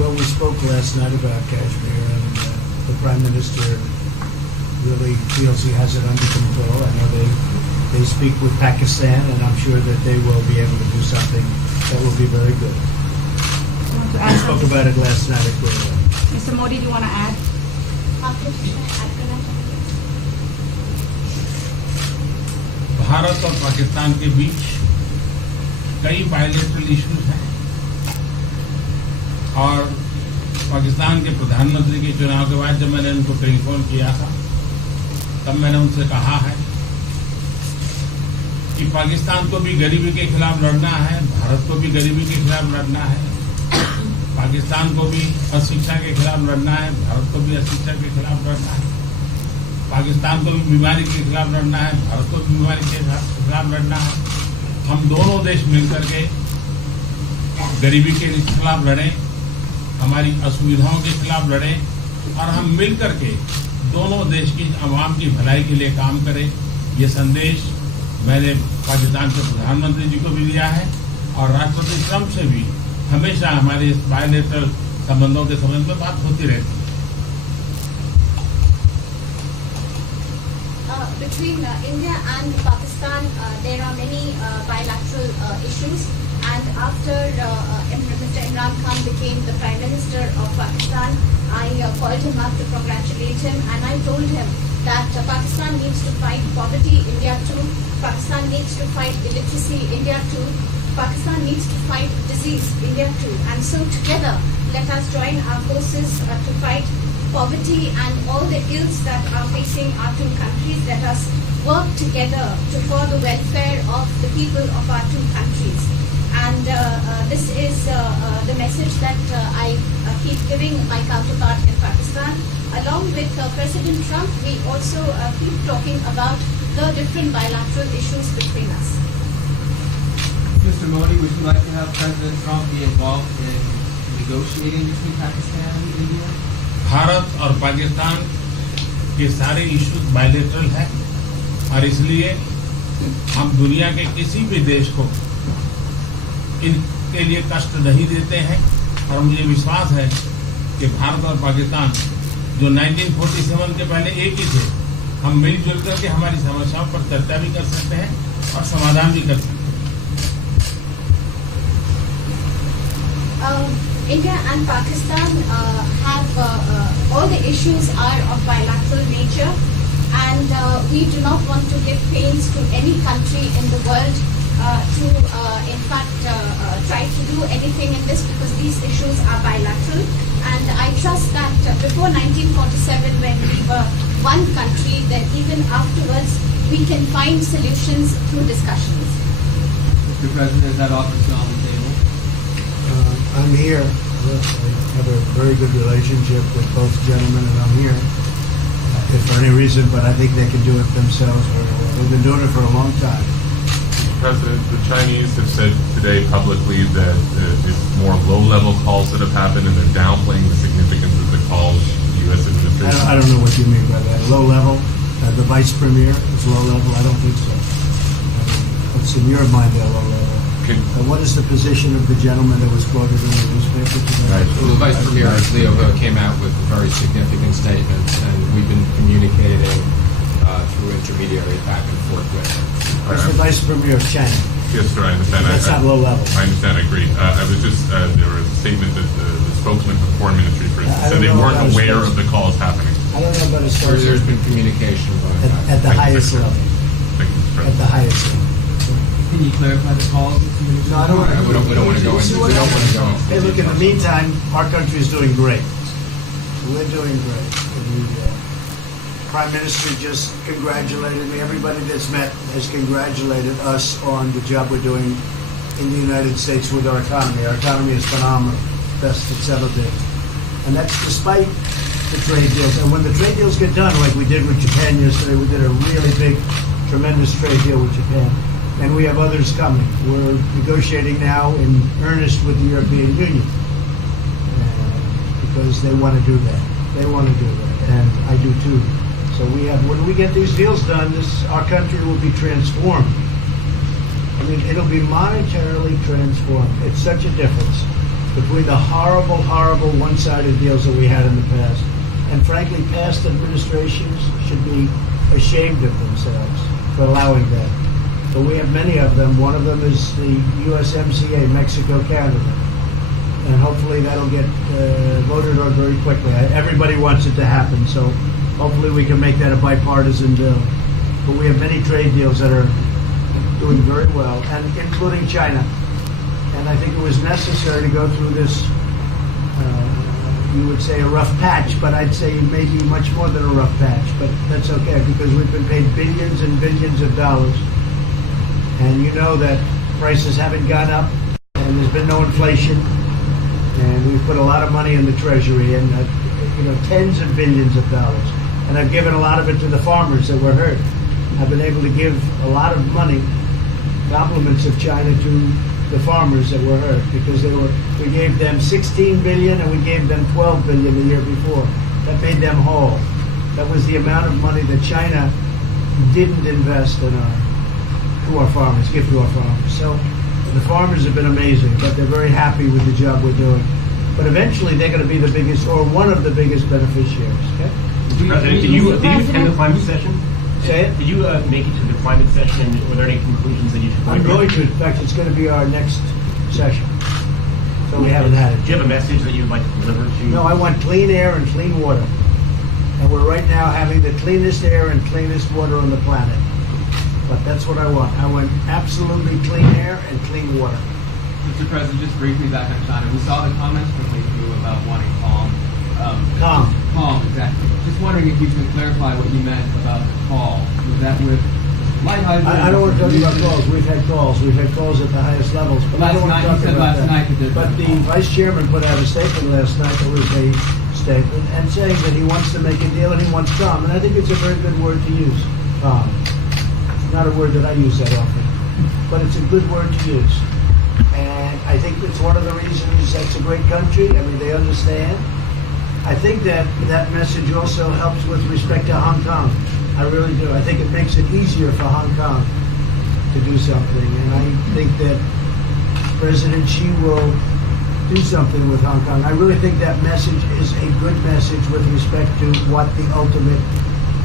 Well, we spoke last night about Kashmir, and the Prime Minister really feels he has it under control. I know they speak with Pakistan, and I'm sure that they will be able to do something that will be very good. We spoke about it last night at Khabar. Mr. Modi, do you want to add? Bharat और पाकिस्तान के बीच कई bilateral issues हैं और पाकिस्तान के प्रधानमंत्री के चुनाव के बाद जब मैंने उनको टेलीफोन किया था तब मैंने उनसे कहा है कि पाकिस्तान को भी गरीबी के खिलाफ लड़ना है, भारत को भी गरीबी के खिलाफ लड़ना है, पाकिस्तान को भी अशिक्षा के खिलाफ लड़ना है, भारत को भी अशिक्षा के खिलाफ लड़ना है, पाकिस्तान को भी बीमारी के खिलाफ लड़ना है, भारत को भी बीमारी के खिलाफ लड़ना है। हम दोनों देश मिलकर के गरीबी के खिलाफ लड़ें, हमारी असुविधाओं के खिलाफ लड़ें और हम मिलकर के दोनों देश की आवाम की भलाई के लिए काम करें। ये संदेश मैंने पाकिस्तान के प्रधानमंत्री जी को भी दिया है और राष्ट्रपति ट्रंप से भी हमेशा हमारे इस बायलैटरल संबंधों के संबंध में बात होती रहती है। Between India and Pakistan, there are many bilateral issues. And after Mr. Imran Khan became the Prime Minister of Pakistan, I called him up to congratulate him, and I told him that Pakistan needs to fight poverty, India too. Pakistan needs to fight illiteracy, India too. Pakistan needs to fight disease, India too. And so together, let us join our forces to fight poverty and all the ills that are facing our two countries. Let us work together for the welfare of the people of our two countries. And this is the message that I keep giving my counterpart in Pakistan. Along with President Trump, we also keep talking about the different bilateral issues between us. Mr. Modi, would you like to have President Trump be involved in negotiating between Pakistan and India? Bharat और पाकिस्तान के सारे issues bilateral हैं और इसलिए हम दुनिया के किसी भी देश को इनके लिए कष्ट नहीं देते हैं और मुझे विश्वास है कि भारत और पाकिस्तान जो 1947 के पहले एक ही थे, हम मिलजुल करके हमारी समस्याओं पर चर्चा भी कर सकते हैं और समाधान भी कर सकते हैं। India and Pakistan have all the issues are of bilateral nature, and we do not want to give pains to any country in the world to in fact try to do anything in this, because these issues are bilateral. And I trust that before 1947, when we were one country, that even afterwards we can find solutions through discussions. Mr. President, is that offer still on the table? I'm here. I have a very good relationship with both gentlemen, and I'm here if for any reason, but I think they can do it themselves very well. They've been doing it for a long time. President, the Chinese have said today publicly that it's more low-level calls that have happened, and they're downplaying the significance of the calls the U.S. administration. I don't know what you mean by that. Low level? The vice premier is low level? I don't think so. What's in your mind, they're low level? What is the position of the gentleman that was quoted in the newspaper today? Right. Well, the Vice Premier, Leo, came out with very significant statements, and we've been communicating through intermediaries back and forth with him. That's the Vice Premier of China. Yes, sir, I understand. That's not low level. I understand, I agree. I was just, there was a statement that the spokesman for the Foreign Ministry, for instance, said they weren't aware of the calls happening. I don't know about his There's been communication going on. at the highest level. Thank you, Mr. At President. the highest level. Can you clarify the calls? No, I don't want to. We don't want to go into. We don't want to go into. Hey, look, in the meantime, our country is doing great. We're doing great. The Prime Minister just congratulated me. Everybody that's met has congratulated us on the job we're doing in the United States with our economy. Our economy is phenomenal, best it's ever been. And that's despite the trade deals. And when the trade deals get done, like we did with Japan yesterday, we did a really big, tremendous trade deal with Japan. And we have others coming. We're negotiating now in earnest with the European Union because they want to do that. They want to do that, and I do too. So we have. When we get these deals done, our country will be transformed. I mean, it'll be monetarily transformed. It's such a difference. between the horrible, horrible one-sided deals that we had in the past. And frankly, past administrations should be ashamed of themselves for allowing that. But we have many of them. One of them is the USMCA, Mexico-Canada. And hopefully that'll get voted on very quickly. Everybody wants it to happen, so hopefully we can make that a bipartisan bill. But we have many trade deals that are doing very well, and including China. And I think it was necessary to go through this, you would say a rough patch, but I'd say maybe much more than a rough patch. But that's okay, because we've been paid billions and billions of dollars. And you know that prices haven't gone up, and there's been no inflation. And we've put a lot of money in the Treasury, and tens of billions of dollars. And I've given a lot of it to the farmers that were hurt. I've been able to give a lot of money, compliments of China, to the farmers that were hurt, because we gave them 16 billion and we gave them 12 billion the year before. That made them whole. That was the amount of money that China didn't invest in give to our farmers. So the farmers have been amazing, but they're very happy with the job we're doing. But eventually they're going to be the biggest, or one of the biggest beneficiaries. Okay? Mr. President, did you attend the climate session? Say it? Did you make it to the climate session? Were there any conclusions that you should? I'm going to. In fact, it's going to be our next session. So we haven't had it. Do you have a message that you'd like to deliver to? No, I want clean air and clean water. And we're right now having the cleanest air and cleanest water on the planet. But that's what I want. I want absolutely clean air and clean water. Mr. President, just briefly back on China, we saw the comments from you about wanting calm. Calm, exactly. Just wondering if you could clarify what you meant about the call. Was that with lighthearted? I don't want to talk about calls. We've had calls. We've had calls at the highest levels. But I don't want to talk about that. But the Vice Chairman put out a statement last night that was a statement and saying that he wants to make a deal and he wants calm. And I think it's a very good word to use, calm. It's not a word that I use that often, but it's a good word to use. And I think it's one of the reasons that's a great country. I mean, they understand. I think that message also helps with respect to Hong Kong. I really do. I think it makes it easier for Hong Kong to do something. And I think that President Xi will do something with Hong Kong. I really think that message is a good message with respect to what the ultimate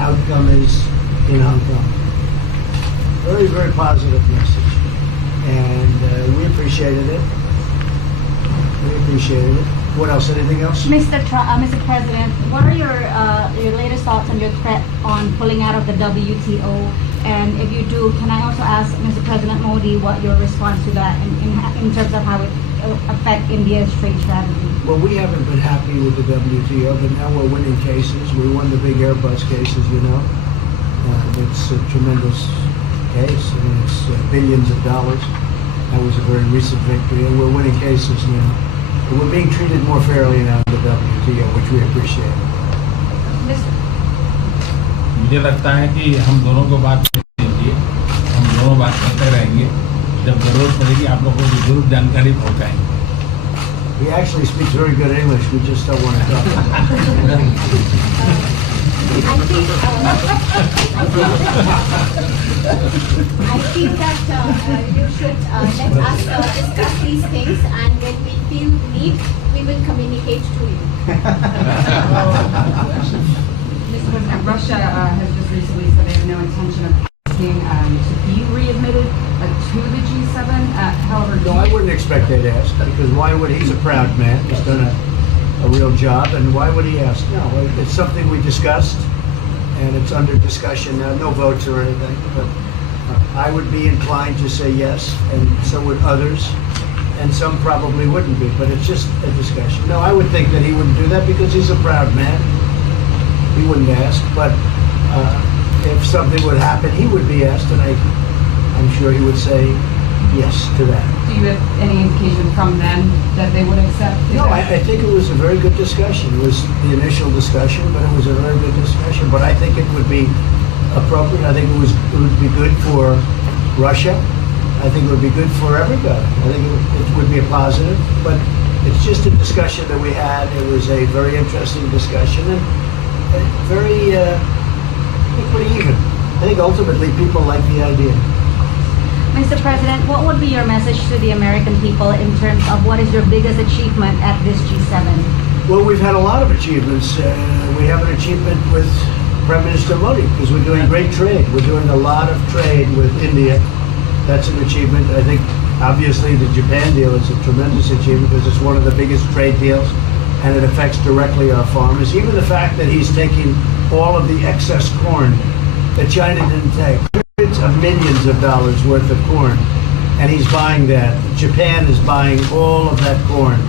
outcome is in Hong Kong. Very, very positive message. And we appreciated it. We appreciated it. What else? Anything else? Mr. President, what are your latest thoughts on your threat on pulling out of the WTO? And if you do, can I also ask Mr. President Modi what your response to that in terms of how it will affect India's trade strategy? Well, we haven't been happy with the WTO, but now we're winning cases. We won the big Airbus cases, you know. It's a tremendous case. I mean, it's billions of dollars. That was a very recent victory, and we're winning cases now. We're being treated more fairly now in the WTO, which we appreciate. मुझे लगता है कि हम दोनों को बात कीजिए, हम दोनों बात करते रहेंगे. जब जरूरत पड़ेगी आप लोगों को जरूर जानकारी पहुंचाएंगे. He actually speaks very good English. We just don't want to talk about it. I feel that you should let us discuss these things, and when we feel the need, we will communicate to you. Mr. President, Russia has just recently said they have no intention of asking to be readmitted to the G7. However, No, I wouldn't expect they'd ask, because why would he's a proud man. He's done a real job, and why would he ask? No, it's something we discussed, and it's under discussion now. No votes or anything, but I would be inclined to say yes, and so would others, and some probably wouldn't be, but it's just a discussion. No, I would think that he wouldn't do that because he's a proud man. He wouldn't ask, but if something would happen, he would be asked, and I'm sure he would say yes to that. do you have any indication from them that they would accept? No, I think it was a very good discussion. It was the initial discussion, but it was a very good discussion. But I think it would be appropriate. I think it would be good for Russia. I think it would be good for everybody. I think it would be a positive. But it's just a discussion that we had. It was a very interesting discussion and pretty even. I think ultimately people like the idea. Mr. President, what would be your message to the American people in terms of what is your biggest achievement at this G7? Well, we've had a lot of achievements. We have an achievement with Prime Minister Modi because we're doing great trade. We're doing a lot of trade with India. That's an achievement. I think, obviously, the Japan deal is a tremendous achievement because it's one of the biggest trade deals and it affects directly our farmers. Even the fact that he's taking all of the excess corn that China didn't take, hundreds of millions of dollars worth of corn, and he's buying that. Japan is buying all of that corn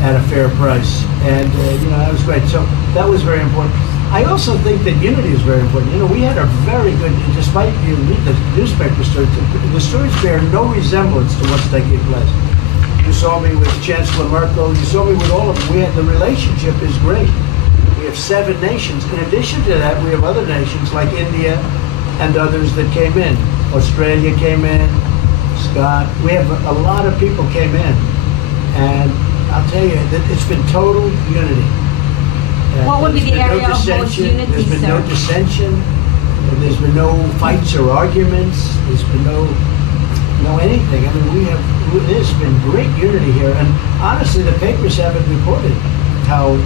at a fair price. And, that was great. So that was very important. I also think that unity is very important. We had a very good, despite you read the newspaper stories, the stories bear no resemblance to what's taking place. You saw me with Chancellor Merkel. You saw me with all of them. The relationship is great. We have 7 nations. In addition to that, we have other nations like India and others that came in. Australia came in, Scott. We have a lot of people came in. And I'll tell you that it's been total unity. What would be the area of most dissension. unity, There's been no sir? dissension. There's been no fights or arguments. There's been no anything. I mean, there's been great unity here. And honestly, the papers haven't reported how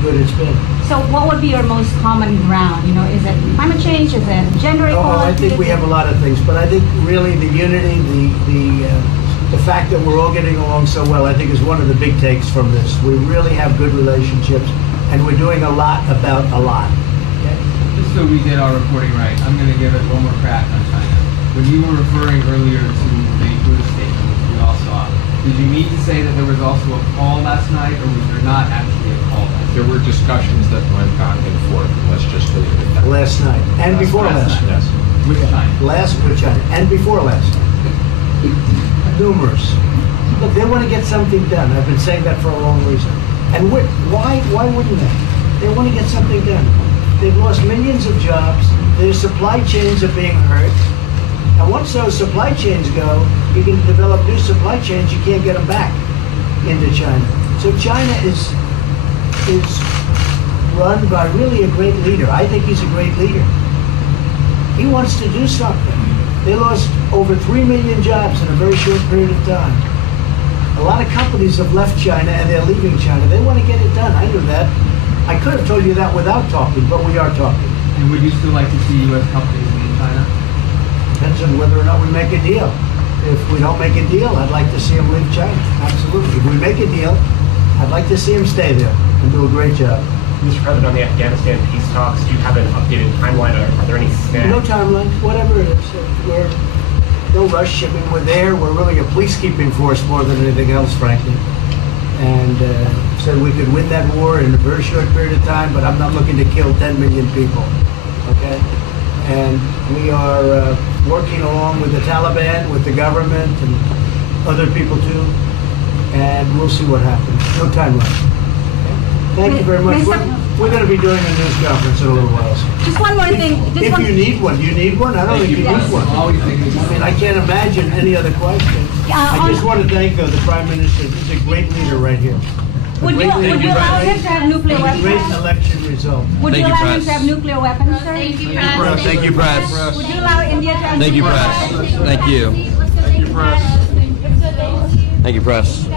good it's been. So what would be your most common ground? Is it climate change? Is it gender equality? I think we have a lot of things, but I think really the unity, the fact that we're all getting along so well, I think is one of the big takes from this. We really have good relationships, and we're doing a lot about a lot. Okay? Just so we get our reporting right, I'm going to give it one more crack on China. When you were referring earlier to the Buddha statement, which we all saw, did you mean to say that there was also a call last night, or was there not actually a call last night? There were discussions that went back and forth, and let's just leave it at that. Last night, and before last night. Yes. With China? With China, and before last night. Numerous. Look, they want to get something done. I've been saying that for a long reason. And why wouldn't they? They want to get something done. They've lost millions of jobs. Their supply chains are being hurt. And once those supply chains go, you can develop new supply chains. You can't get them back into China. So China is run by really a great leader. I think he's a great leader. He wants to do something. They lost over 3 million jobs in a very short period of time. A lot of companies have left China and they're leaving China. They want to get it done. I knew that. I could have told you that without talking, but we are talking. And would you still like to see U.S. companies leave China? Depends on whether or not we make a deal. If we don't make a deal, I'd like to see them leave China. Absolutely. If we make a deal, I'd like to see them stay there and do a great job. Mr. President, on the Afghanistan peace talks, do you have an updated timeline? Are there any snags? No timeline, whatever it is. We're no rush. I mean, we're there. We're really a peacekeeping force more than anything else, frankly. And said we could win that war in a very short period of time, but I'm not looking to kill 10 million people. Okay? And we are working along with the Taliban, with the government, and other people too. And we'll see what happens. No timeline. Thank you very much. We're going to be doing a news conference in a little while. Just one more thing. If you need one, do you need one? I don't think you need one. I mean, I can't imagine any other question. I just want to thank the Prime Minister. He's a great leader right here. Would you allow him to have nuclear weapons? Great election result. Would you allow him to have nuclear weapons, sir? Thank you, Press. Thank you, Press. Would you allow India to have Thank you, nuclear Press. weapons? Thank you. Thank you, Press. Thank you, Press.